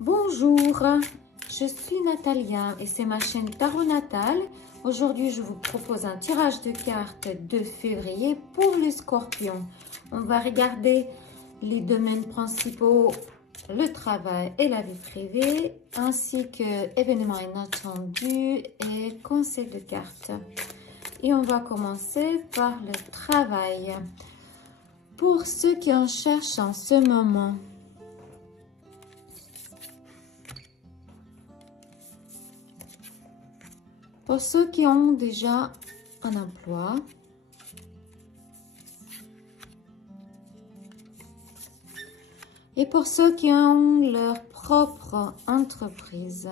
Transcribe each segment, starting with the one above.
Bonjour, je suis Natalia et c'est ma chaîne Tarot Natal. Aujourd'hui, je vous propose un tirage de cartes de février pour les scorpions. On va regarder les domaines principaux, le travail et la vie privée, ainsi que événements inattendus et conseils de cartes. Et on va commencer par le travail. Pour ceux qui en cherchent en ce moment, pour ceux qui ont déjà un emploi, et pour ceux qui ont leur propre entreprise.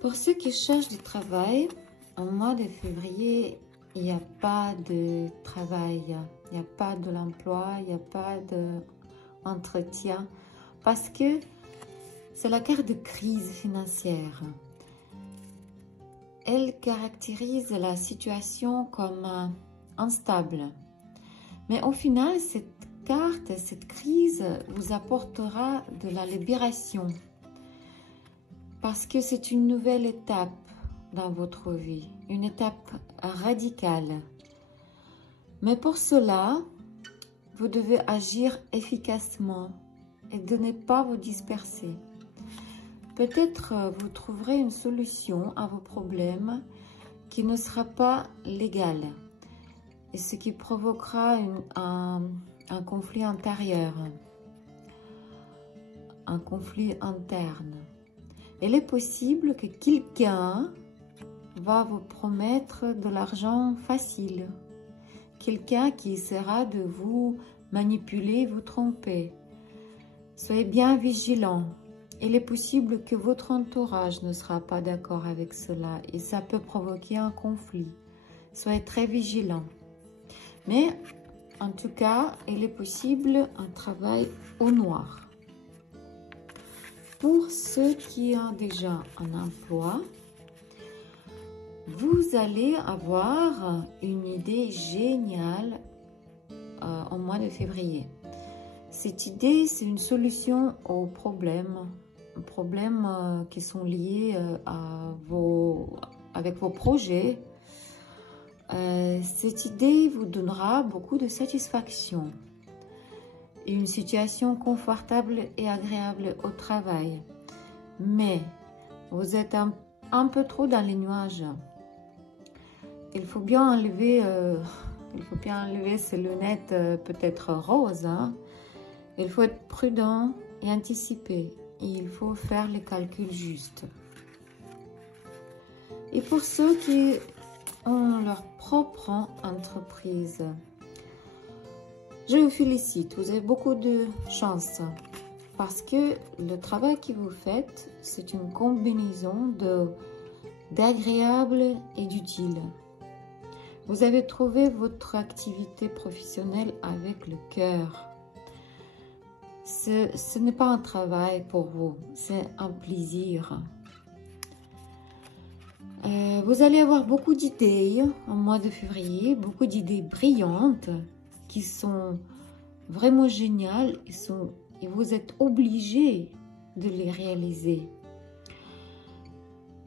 Pour ceux qui cherchent du travail, en mois de février, il n'y a pas de travail, il n'y a pas de l'emploi, il n'y a pas d'entretien, parce que c'est la carte de crise financière. Elle caractérise la situation comme instable. Mais au final, cette carte, cette crise vous apportera de la libération. Parce que c'est une nouvelle étape dans votre vie, une étape radicale. Mais pour cela, vous devez agir efficacement et de ne pas vous disperser. Peut-être vous trouverez une solution à vos problèmes qui ne sera pas légale, et ce qui provoquera un conflit intérieur, un conflit interne. Il est possible que quelqu'un va vous promettre de l'argent facile. Quelqu'un qui essaiera de vous manipuler, vous tromper. Soyez bien vigilant. Il est possible que votre entourage ne sera pas d'accord avec cela et ça peut provoquer un conflit. Soyez très vigilant. Mais en tout cas, il est possible un travail au noir. Pour ceux qui ont déjà un emploi, vous allez avoir une idée géniale au mois de février. Cette idée, c'est une solution aux problèmes qui sont liés avec vos projets. Cette idée vous donnera beaucoup de satisfaction. Une situation confortable et agréable au travail. Mais vous êtes un peu trop dans les nuages. Il faut bien enlever ces lunettes peut-être roses. Hein. Il faut être prudent et anticiper. Et il faut faire les calculs justes. Et pour ceux qui ont leur propre entreprise, je vous félicite, vous avez beaucoup de chance parce que le travail que vous faites, c'est une combinaison d'agréable et d'utile. Vous avez trouvé votre activité professionnelle avec le cœur. Ce n'est pas un travail pour vous, c'est un plaisir. Vous allez avoir beaucoup d'idées en mois de février, beaucoup d'idées brillantes qui sont vraiment géniales et vous êtes obligé de les réaliser.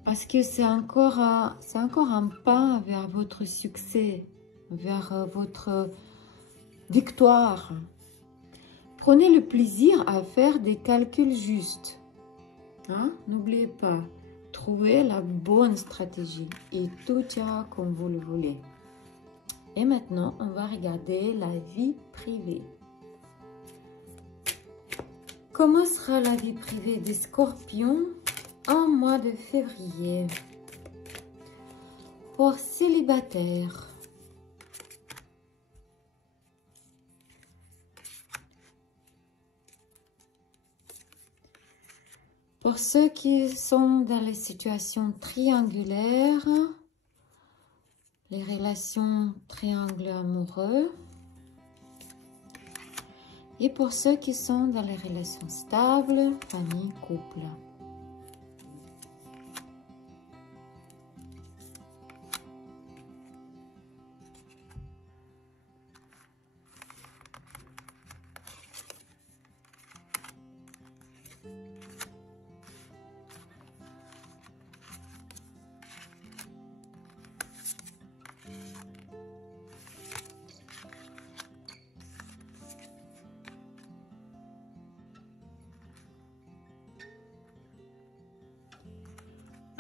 Parce que c'est encore un pas vers votre succès, vers votre victoire. Prenez le plaisir à faire des calculs justes. Hein? N'oubliez pas, trouvez la bonne stratégie et tout ira comme vous le voulez. Et maintenant, on va regarder la vie privée. Comment sera la vie privée des scorpions en mois de février? Pour célibataires, pour ceux qui sont dans les situations triangulaires, les relations triangle amoureux. Et pour ceux qui sont dans les relations stables, famille, couple.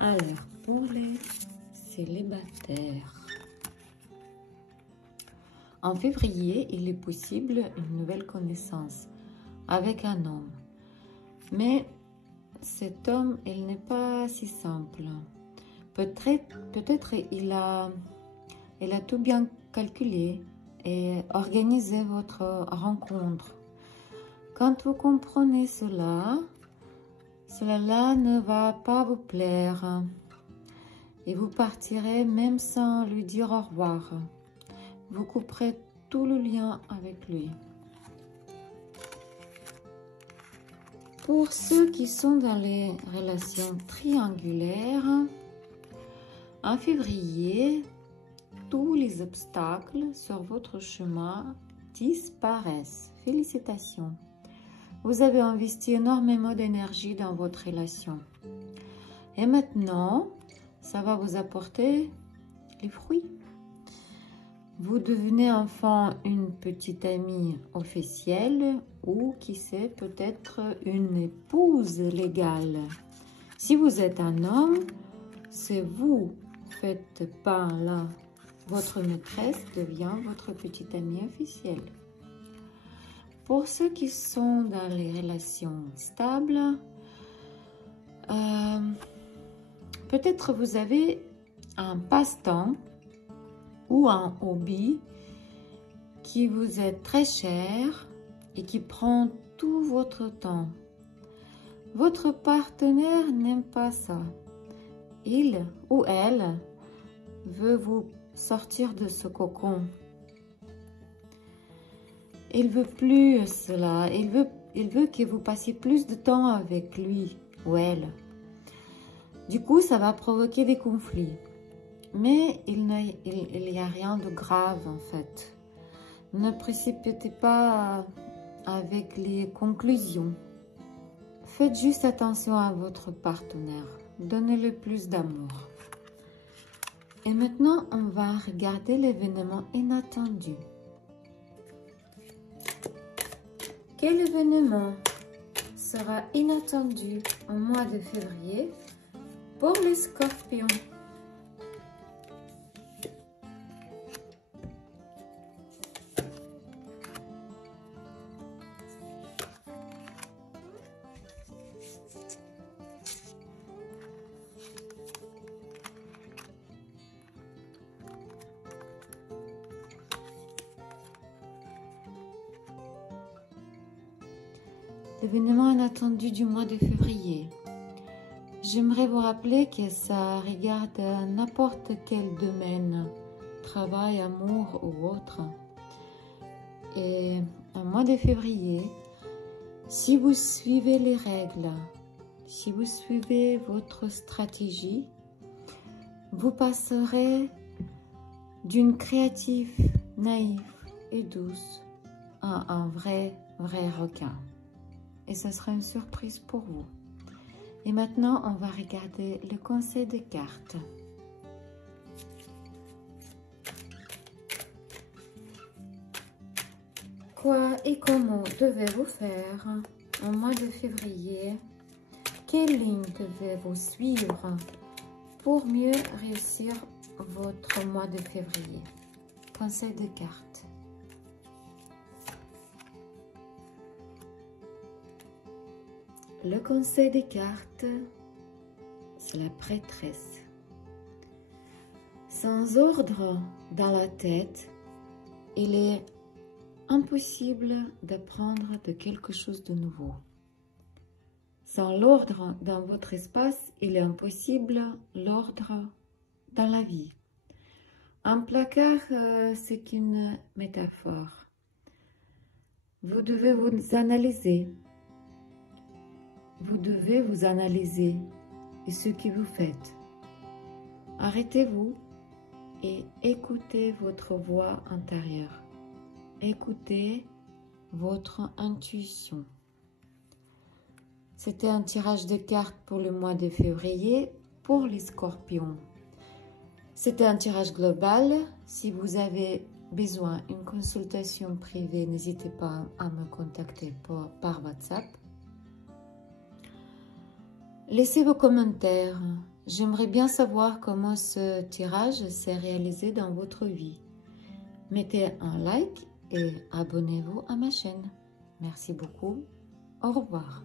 Alors, pour les célibataires, en février, il est possible une nouvelle connaissance avec un homme. Mais cet homme, il n'est pas si simple. Peut-être il a tout bien calculé et organisé votre rencontre. Quand vous comprenez cela ne va pas vous plaire et vous partirez même sans lui dire au revoir. Vous couperez tout le lien avec lui. Pour ceux qui sont dans les relations triangulaires, en février, tous les obstacles sur votre chemin disparaissent. Félicitations! Vous avez investi énormément d'énergie dans votre relation. Et maintenant, ça va vous apporter les fruits. Vous devenez enfin une petite amie officielle ou qui sait peut-être une épouse légale. Si vous êtes un homme, c'est vous faites pas là. Votre maîtresse devient votre petite amie officielle. Pour ceux qui sont dans les relations stables, peut-être vous avez un passe-temps ou un hobby qui vous est très cher et qui prend tout votre temps. Votre partenaire n'aime pas ça. Il ou elle veut vous sortir de ce cocon. Il veut plus cela. Il veut que vous passiez plus de temps avec lui ou elle. Du coup, ça va provoquer des conflits. Mais il n'y a rien de grave en fait. Ne précipitez pas avec les conclusions. Faites juste attention à votre partenaire. Donnez-le plus d'amour. Et maintenant, on va regarder l'événement inattendu. Quel événement sera inattendu au mois de février pour les scorpions? L'événement inattendu du mois de février. J'aimerais vous rappeler que ça regarde n'importe quel domaine, travail, amour ou autre. Et au mois de février, si vous suivez les règles, si vous suivez votre stratégie, vous passerez d'une créative, naïve et douce à un vrai requin. Et ce sera une surprise pour vous. Et maintenant, on va regarder le conseil des cartes. Quoi et comment devez-vous faire au mois de février? Quelle ligne devez-vous suivre pour mieux réussir votre mois de février? Conseil des cartes. Le conseil des cartes, c'est la prêtresse. Sans ordre dans la tête, il est impossible d'apprendre de quelque chose de nouveau. Sans l'ordre dans votre espace, il est impossible l'ordre dans la vie. Un placard, c'est une métaphore. Vous devez vous analyser. Vous devez vous analyser et ce que vous faites. Arrêtez-vous et écoutez votre voix intérieure. Écoutez votre intuition. C'était un tirage de cartes pour le mois de février pour les scorpions. C'était un tirage global. Si vous avez besoin d'une consultation privée, n'hésitez pas à me contacter par WhatsApp. Laissez vos commentaires. J'aimerais bien savoir comment ce tirage s'est réalisé dans votre vie. Mettez un like et abonnez-vous à ma chaîne. Merci beaucoup. Au revoir.